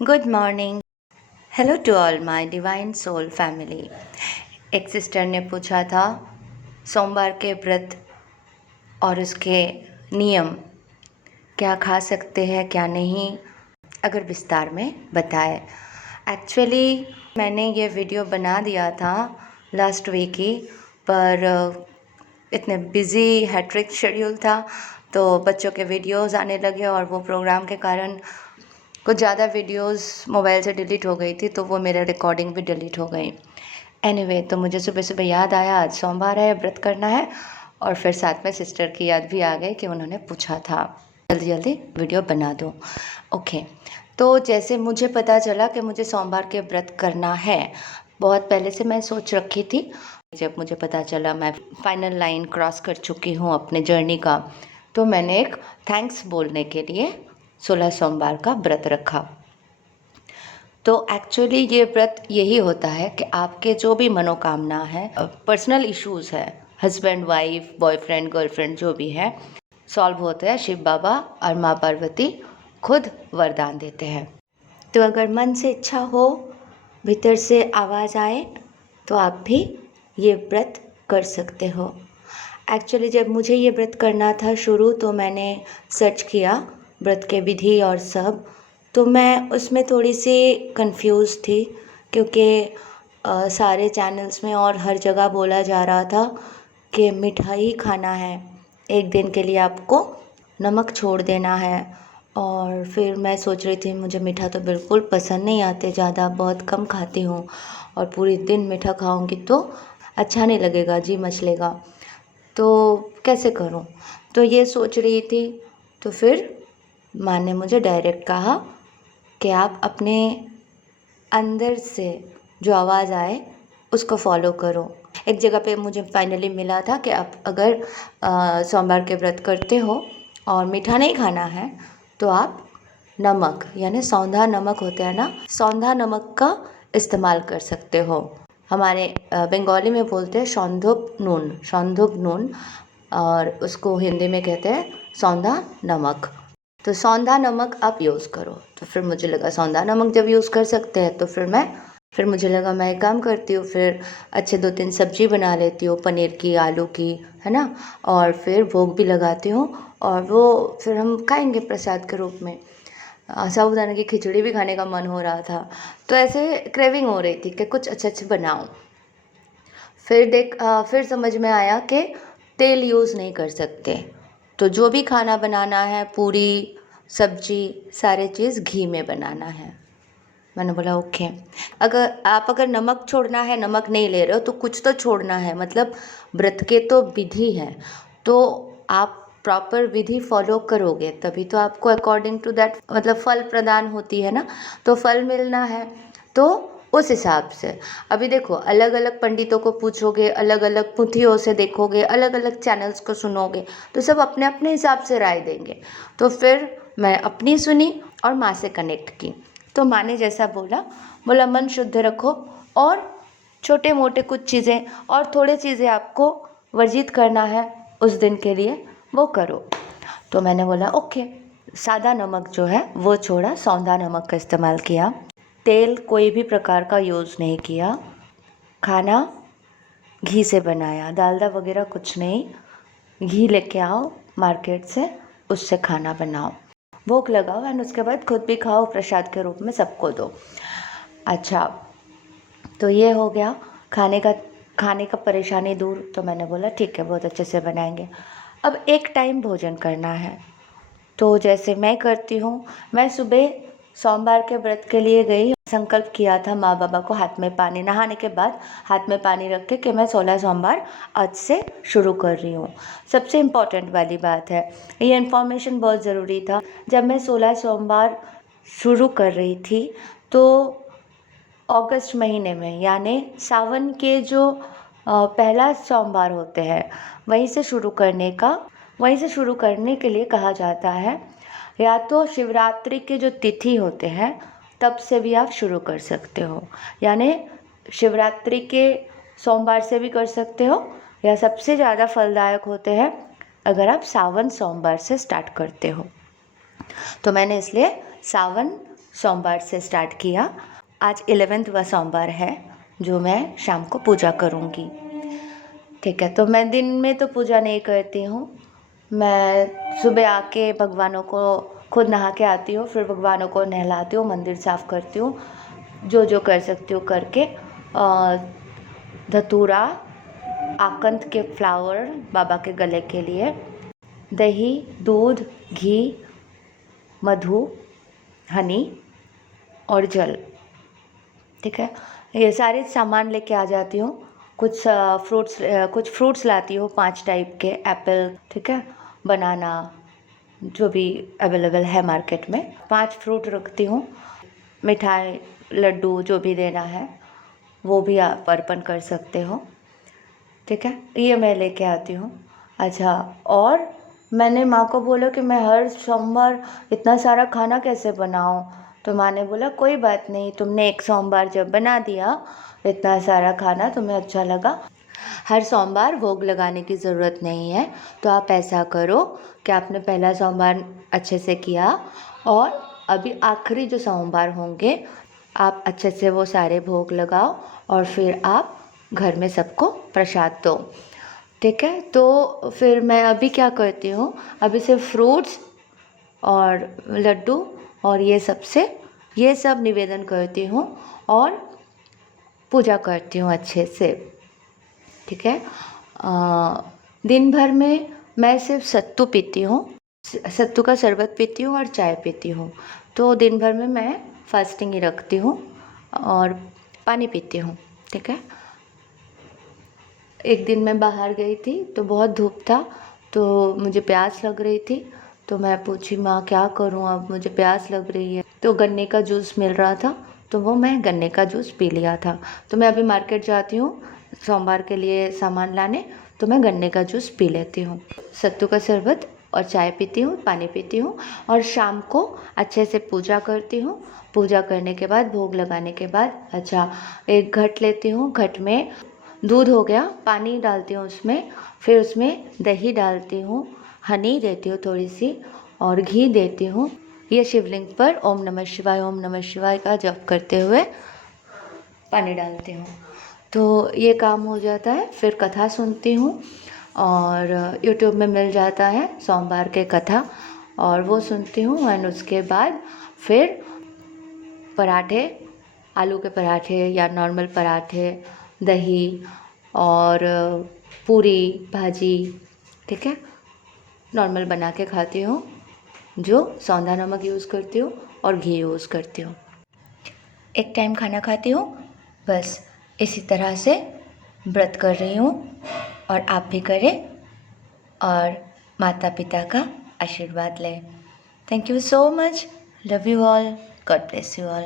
Good morning. Hello to all my divine soul family. एक sister ने पूछा था सोमवार के व्रत और उसके नियम, क्या खा सकते हैं क्या नहीं, अगर विस्तार में बताए। एक्चुअली मैंने ये वीडियो बना दिया था लास्ट वीक ही, पर इतने बिज़ी हैट्रिक शेड्यूल था तो बच्चों के वीडियोस आने लगे और वो प्रोग्राम के कारण कुछ ज़्यादा वीडियोस मोबाइल से डिलीट हो गई थी, तो वो मेरा रिकॉर्डिंग भी डिलीट हो गई। एनीवे, तो मुझे सुबह सुबह याद आया आज सोमवार है, व्रत करना है, और फिर साथ में सिस्टर की याद भी आ गई कि उन्होंने पूछा था जल्दी जल्दी वीडियो बना दो। ओके, तो जैसे मुझे पता चला कि मुझे सोमवार के व्रत करना है, बहुत पहले से मैं सोच रखी थी। जब मुझे पता चला मैं फाइनल लाइन क्रॉस कर चुकी हूँ अपने जर्नी का, तो मैंने एक थैंक्स बोलने के लिए 16 सोमवार का व्रत रखा। तो एक्चुअली ये व्रत यही होता है कि आपके जो भी मनोकामना है, पर्सनल इश्यूज़ है, हस्बैंड वाइफ बॉयफ्रेंड गर्लफ्रेंड जो भी है, सॉल्व होते हैं। शिव बाबा और माँ पार्वती खुद वरदान देते हैं। तो अगर मन से इच्छा हो, भीतर से आवाज़ आए, तो आप भी ये व्रत कर सकते हो। एक्चुअली जब मुझे ये व्रत करना था शुरू, तो मैंने सर्च किया व्रत के विधि और सब, तो मैं उसमें थोड़ी सी कंफ्यूज थी, क्योंकि सारे चैनल्स में और हर जगह बोला जा रहा था कि मिठाई खाना है, एक दिन के लिए आपको नमक छोड़ देना है। और फिर मैं सोच रही थी मुझे मीठा तो बिल्कुल पसंद नहीं आते, ज़्यादा बहुत कम खाती हूँ, और पूरे दिन मीठा खाऊंगी तो अच्छा नहीं लगेगा, जी मचलेगा, तो कैसे करूं। तो ये सोच रही थी, तो फिर माँ ने मुझे डायरेक्ट कहा कि आप अपने अंदर से जो आवाज़ आए उसको फॉलो करो। एक जगह पे मुझे फाइनली मिला था कि आप अगर सोमवार के व्रत करते हो और मीठा नहीं खाना है, तो आप नमक यानी सौंधा नमक होता है ना, सौंधा नमक का इस्तेमाल कर सकते हो। हमारे बंगाली में बोलते हैं सौंधुप नून, और उसको हिंदी में कहते हैं सौंधा नमक। तो सौंधा नमक आप यूज़ करो। तो फिर मुझे लगा सौंधा नमक जब यूज़ कर सकते हैं, तो फिर मुझे लगा मैं एक काम करती हूँ, फिर अच्छे 2-3 सब्जी बना लेती हूँ, पनीर की, आलू की, है ना, और फिर भोग भी लगाती हूँ, और वो फिर हम खाएंगे प्रसाद के रूप में। साबूदाना की खिचड़ी भी खाने का मन हो रहा था, तो ऐसे क्रेविंग हो रही थी कि कुछ अच्छे बनाऊँ। फिर समझ में आया कि तेल यूज़ नहीं कर सकते, तो जो भी खाना बनाना है, पूरी सब्जी सारे चीज़ घी में बनाना है। मैंने बोला ओके, अगर नमक छोड़ना है, नमक नहीं ले रहे हो तो कुछ तो छोड़ना है, मतलब व्रत के तो विधि है, तो आप प्रॉपर विधि फॉलो करोगे तभी तो आपको अकॉर्डिंग टू दैट मतलब फल प्रदान होती है ना, तो फल मिलना है, तो उस हिसाब से। अभी देखो, अलग अलग पंडितों को पूछोगे, अलग अलग पुथियों से देखोगे, अलग अलग चैनल्स को सुनोगे, तो सब अपने अपने हिसाब से राय देंगे। तो फिर मैं अपनी सुनी और माँ से कनेक्ट की, तो माँ ने जैसा बोला मन शुद्ध रखो, और छोटे मोटे कुछ चीज़ें और थोड़े चीज़ें आपको वर्जित करना है उस दिन के लिए, वो करो। तो मैंने बोला ओके, सादा नमक जो है वो छोड़ा, सौंधा नमक का इस्तेमाल किया, तेल कोई भी प्रकार का यूज़ नहीं किया, खाना घी से बनाया, डालडा वगैरह कुछ नहीं, घी लेके आओ मार्केट से, उससे खाना बनाओ, भोग लगाओ, एंड उसके बाद खुद भी खाओ, प्रसाद के रूप में सबको दो। अच्छा, तो ये हो गया खाने का परेशानी दूर। तो मैंने बोला ठीक है, बहुत अच्छे से बनाएंगे। अब एक टाइम भोजन करना है, तो जैसे मैं करती हूँ, मैं सुबह सोमवार के व्रत के लिए गई, संकल्प किया था माँ बाबा को, हाथ में पानी, नहाने के बाद हाथ में पानी रख के कि मैं 16 सोमवार आज से शुरू कर रही हूँ। सबसे इम्पॉर्टेंट वाली बात है, ये इन्फॉर्मेशन बहुत ज़रूरी था। जब मैं 16 सोमवार शुरू कर रही थी, तो अगस्त महीने में, यानी सावन के जो पहला सोमवार होते हैं, वहीं से शुरू करने के लिए कहा जाता है। या तो शिवरात्रि के जो तिथि होते हैं तब से भी आप शुरू कर सकते हो, यानी शिवरात्रि के सोमवार से भी कर सकते हो, या सबसे ज़्यादा फलदायक होते हैं अगर आप सावन सोमवार से स्टार्ट करते हो। तो मैंने इसलिए सावन सोमवार से स्टार्ट किया। आज 11वां सोमवार है जो मैं शाम को पूजा करूँगी। ठीक है, तो मैं दिन में तो पूजा नहीं करती हूँ। मैं सुबह आके भगवानों को खुद नहा के आती हूँ, फिर भगवानों को नहलाती हूँ, मंदिर साफ़ करती हूँ, जो जो कर सकती हूँ करके। धतूरा, आकंत के फ्लावर बाबा के गले के लिए, दही, दूध, घी, मधु, हनी और जल। ठीक है, ये सारे सामान लेके आ जाती हूँ। कुछ फ्रूट्स लाती हूँ 5 टाइप के, एप्पल, ठीक है, बनाना, जो भी अवेलेबल है मार्केट में, 5 फ्रूट रखती हूँ। मिठाई, लड्डू जो भी देना है वो भी आप अर्पण कर सकते हो। ठीक है, ये मैं लेके आती हूँ। अच्छा, और मैंने माँ को बोला कि मैं हर सोमवार इतना सारा खाना कैसे बनाऊँ, तो माँ ने बोला कोई बात नहीं, तुमने एक सोमवार जब बना दिया इतना सारा खाना, तुम्हें अच्छा लगा, हर सोमवार भोग लगाने की ज़रूरत नहीं है। तो आप ऐसा करो कि आपने पहला सोमवार अच्छे से किया और अभी आखिरी जो सोमवार होंगे आप अच्छे से वो सारे भोग लगाओ और फिर आप घर में सबको प्रसाद दो। ठीक है, तो फिर मैं अभी क्या करती हूँ, अभी सिर्फ फ्रूट्स और लड्डू और ये सब निवेदन करती हूँ और पूजा करती हूँ अच्छे से। ठीक है, दिन भर में मैं सिर्फ सत्तू पीती हूँ, सत्तू का शरबत पीती हूँ और चाय पीती हूँ। तो दिन भर में मैं फास्टिंग ही रखती हूँ और पानी पीती हूँ। ठीक है, एक दिन मैं बाहर गई थी तो बहुत धूप था, तो मुझे प्यास लग रही थी, तो मैं पूछी माँ क्या करूँ, अब मुझे प्यास लग रही है। तो गन्ने का जूस मिल रहा था, तो वो मैं गन्ने का जूस पी लिया था। तो मैं अभी मार्केट जाती हूँ सोमवार के लिए सामान लाने, तो मैं गन्ने का जूस पी लेती हूँ, सत्तू का शरबत और चाय पीती हूँ, पानी पीती हूँ और शाम को अच्छे से पूजा करती हूँ। पूजा करने के बाद, भोग लगाने के बाद, अच्छा, एक घट लेती हूँ, घट में दूध हो गया, पानी डालती हूँ उसमें, फिर उसमें दही डालती हूँ, हनी देती हूँ थोड़ी सी और घी देती हूँ। ये शिवलिंग पर ओम नमः शिवाय का जप करते हुए पानी डालती हूँ। तो ये काम हो जाता है। फिर कथा सुनती हूँ और यूट्यूब में मिल जाता है सोमवार के कथा, और वो सुनती हूँ। एंड उसके बाद फिर पराठे, आलू के पराठे या नॉर्मल पराठे, दही और पूरी भाजी, ठीक है, नॉर्मल बना के खाती हूँ, जो सौंधा नमक यूज़ करती हूँ और घी यूज़ करती हूँ। एक टाइम खाना खाती हूँ, बस इसी तरह से व्रत कर रही हूँ और आप भी करें और माता पिता का आशीर्वाद लें। Thank you so much, love you all, God bless you all.